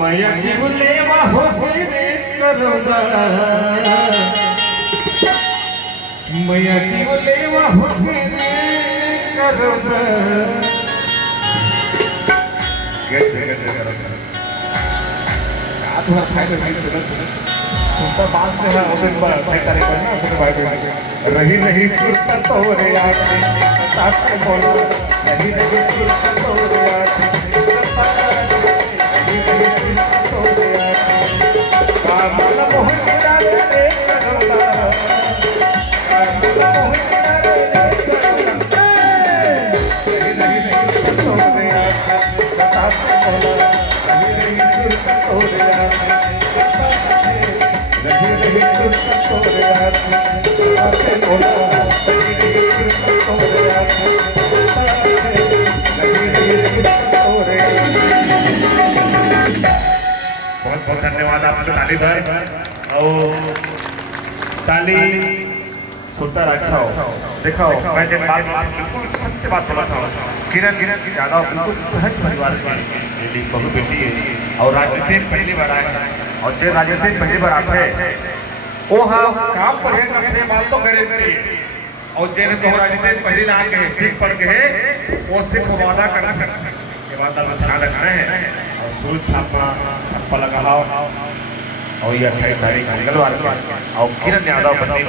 मैया की बुलेवा हो करोदा मैया की बुलेवा हो करोदा सुनता बात से है उसे रही नहीं फुर्सत हो रे यार साथ में बोला रही नहीं फुर्सत हो रे यार कामल मोहन रे करोदा कामल मोहन रे करोदा रही नहीं फुर्सत हो रे यार साथ में बोला रही नहीं फुर्सत हो रे यार बहुत बहुत धन्यवाद आपको ताली भाई और ताली सुनता अच्छा हो देखो मैं जब बात बिल्कुल सत्य बात बोला था किरण यादव बिल्कुल सहज परिवार की बहु बेटी है और राजनीति में पहली बार आए और जो राजनीति में पहली बार आते हैं वो हाँ काम पढ़े अपने बात तो करे और जेने तो राजनीति में पहली ना के सीख पढ़ के वो सिर्फ वादा करना ये बात का ध्यान रखना है और सूल छापना छप्पा लगाओ और ये 28 तारीख मंगलवार और किरण यादव बंदी